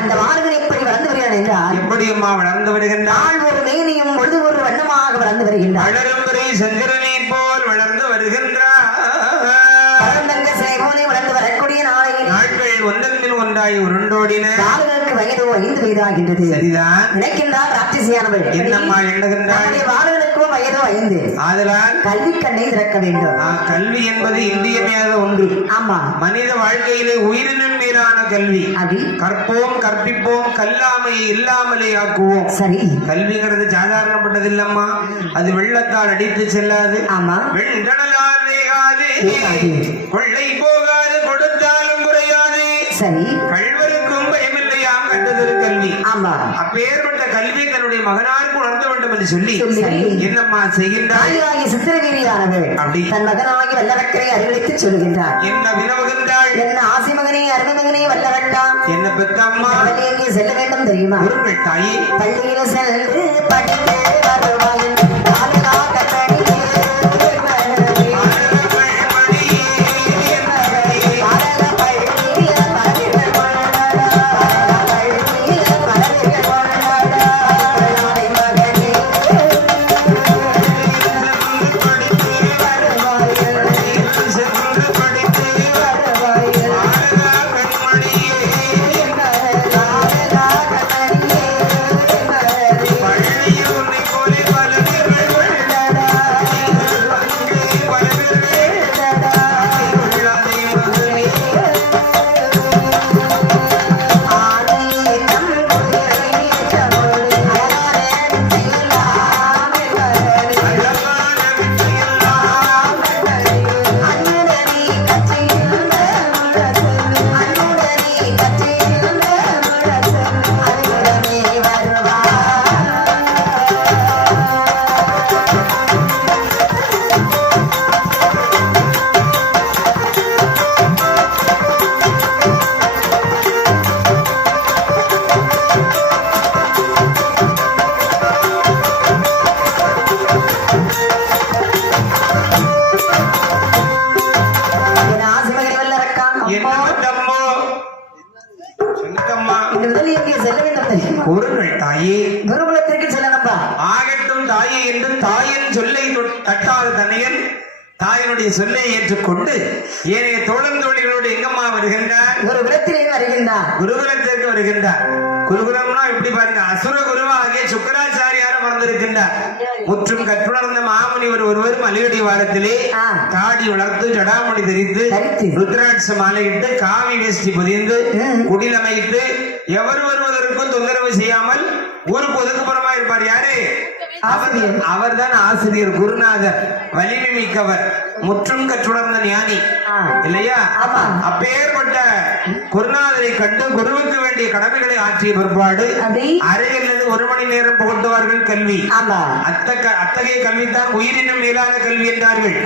அந்த மாணவன் எப்படி வளர்ந்து வருகிறான் என்றால் எப்படி அம்மா வளர்ந்து வருகின்றாள் நாள் ஒரு மேனியும் பொழுது ஒரு வண்ணமாக வளர்ந்து வருகின்றான். வளரும் வரை சந்திரனை போல் வளர்ந்து வருகின்றார் பழந்தங்க சிலை போலே வளர்ந்து வரக்கூடிய நாளையில் நாட்கள் ஒன்றன் ஒன்றாய் உருண்டோடின. பாலகனுக்கு வயது ஐந்து வயதாகின்றது சரிதான். நினைக்கின்றார் ராட்சசியானவள் என்னம்மா நம்முடைய பாலகனுக்கும் வயது ஐந்து. ஆதலால்? கல்வி கண்ணை திறக்க வேண்டும். கல்வி என்பது இன்றியமையாத ஒன்று. ஆமா. மனித வாழ்க்கையிலே உயிரினும் மேலான கல்வி. அப்படி கற்போம் கற்பிப்போம் கல்லாமையை இல்லாமலே ஆக்குவோம். சரி. கல்விங்கிறது சாதாரணப்பட்டது இல்லம்மா அது வெள்ளத்தால் அடித்து செல்லாது. ஆமா. வெண்டனலால் வேகாது. கொள்ளை போகாது கொடுத்தாலும் குறையாது. சரி. கல்வி. அப்பேற்பட்ட கல்வி தன்னுடைய மகனாருக்கு உணர்த்த வேண்டும் என்று சொல்லி. என்னம்மா சித்திரவீரியானவள் அப்படி. தன் மகனாகி வல்லவக்கரை அறிவித்து சொல்கின்றார். என்ன வினவுகின்றாள் என்ன ஆசி மகனே அருமை மகனே வல்லவட்டா என்ன அவள் எங்கே செல்ல வேண்டும் தெரியுமா? தாயே. பள்ளியில சென்று படித்து சொன்னதம்மா பொருள்கள் தாயே. குருகுலத்திற்கு செல்லணும்பா ஆகட்டும் தாயே என்று தாயின் சொல்லை தொட்- தட்டாத தனையன் தாயினுடைய சொல்லை ஏற்றுக்கொண்டு ஏனைய தோழன் தோழிகளோடு எங்கம்மா வருகின்றார்? ஒரு வருகின்றார் குருகுலத்திற்கு வருகின்றார் குருகுலம்னா எப்படி பாருங்க அசுர குருவாகிய சுக்கராச்சாரியாரும் வந்திருக்கின்றார் முற்றும் கற்றுணர்ந்த மாமுனிவர் ஒருவர் மலையடி வாரத்திலே. தாடி வளர்த்து ஜடாமணி தரித்து தரித்து. ருத்ராட்ச மாலையிட்டு காவி வேஷ்டி பொதிந்து. குடிலமைத்து எவர் வருவதற்கும் தொந்தரவு செய்யாமல் ஊருக்கு ஒதுக்குப்புறமா இருப்பார் யாரு அவர். அவர்தான் ஆசிரியர் குருநாதர் வலிமை மிக்கவர் முற்றும் கற்றுணர்ந்த ஞானி. இல்லையா. அப்பேற்பட்ட குருநாதரை கண்டு குருவுக்கு வேண்டிய கடமைகளை ஆற்றிய பிற்பாடு அப்படி? அறையிலிருந்து ஒரு மணி நேரம் புகட்டுவார்கள் கல்வி ஆமா அத்தக அத்தகைய கல்வித்தான் உயிரினும் மேலான கல்வி என்றார்கள்?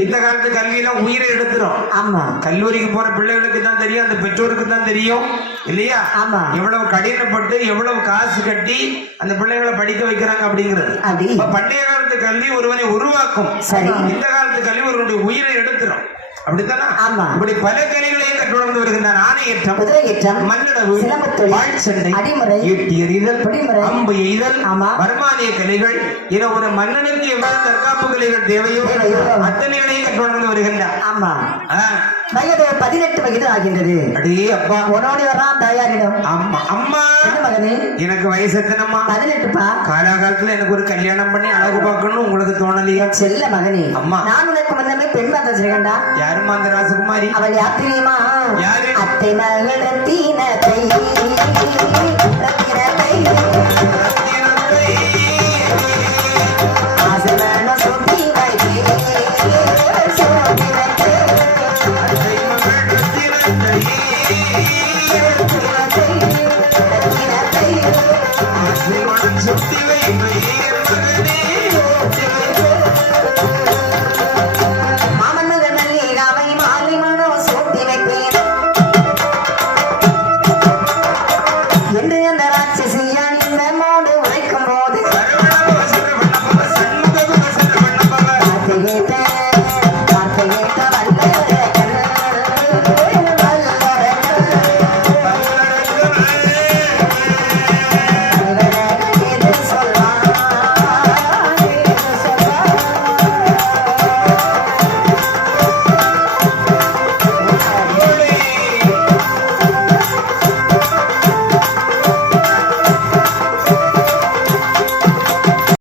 இந்த காலத்து கல்வியில உயிரை எடுத்துரும் ஆமா கல்லூரிக்கு போற பிள்ளைகளுக்கு தான் தெரியும் அந்த பெற்றோருக்கு தான் தெரியும் இல்லையா ஆமா. எவ்வளவு கடினப்பட்டு எவ்வளவு காசு கட்டி அந்த பிள்ளைகளை படிக்க வைக்கிறாங்க அப்படிங்கிறது அப்படி? அப்ப பண்டைய காலத்து கல்வி ஒருவனை உருவாக்கும். இந்த காலத்து கல்வி ஒருவனுடைய உயிரை எடுத்துரும் அப்படித்தானா. இப்படி பல கலைகளையும் கற்றுணர்ந்து வருகின்றான் ஆணையற்றம் குதிரை ஏற்றம் மன்னடவு சிலம்பத்தொழில், வாழ் சண்டை அடிமுறை, ஈட்டி எறிதல் பிடிமுறை, அம்பு எய்தல் ஆமா. வருமானிய கலைகள் என ஒரு மன்னனுக்கு எவ்வளவு தற்காப்பு கலைகள் தேவையோ தேவையோ. அத்தனைகளையும் கற்றுணர்ந்து வருகின்றான் ஆமா வயது பதினெட்டு வயது ஆகின்றது. அடே அப்பா. உன்னோடு வரான் தாயாரிடம் அம்மா அம்மா. மகனே? எனக்கு வயசு எத்தனம்மா? பதினெட்டுப்பா. காலாகாலத்துல எனக்கு ஒரு கல்யாணம் பண்ணி அழகு பார்க்கணும் உங்களுக்கு தோணலையா? செல்ல மகனே அம்மா. நான் உனக்கு முன்னமே பெண் பார்த்து சிறகண்டா யாரும்மா அந்த ராசகுமாரி? அவள் யார் தெரியுமா யாரு? அத்தை மகள்